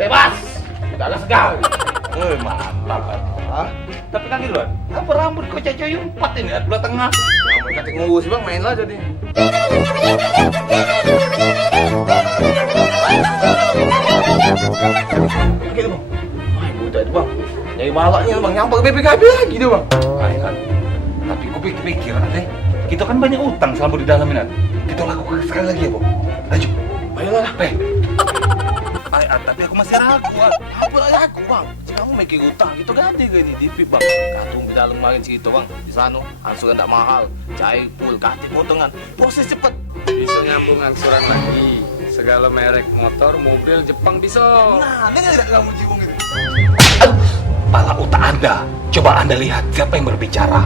Bebas. Udahlah segar. Mantap kan. Hah? Tapi kan gitu, Bang. Apa rambut kau cacoy 4 ini, belah tengah. Rambut kacik ngurus bang, mainlah jadi. Gitu, Bang. Wah, budak itu bang. Nyari balaknya bang, nyampak ke BPKB lagi dia bang. Ay, kan. Tapi ku pikir nanti kita kan banyak utang selama di dalam ini. Kita lakukan sekali lagi ya, Bang. Ayo. Ayolah lah. Ay, tapi aku masih ragu. Apa lagi aku bang? Kamu mikir utang, itu ganti ke di TV bang. Katung di dalam kemarin situ bang, di sana angsuran tidak mahal, cair full, kati potongan, proses cepet. Bisa nyambung angsuran lagi. Segala merek motor, mobil Jepang bisa. Nah, ini nggak kamu cium gitu. Aduh, pala otak Anda. Coba Anda lihat siapa yang berbicara.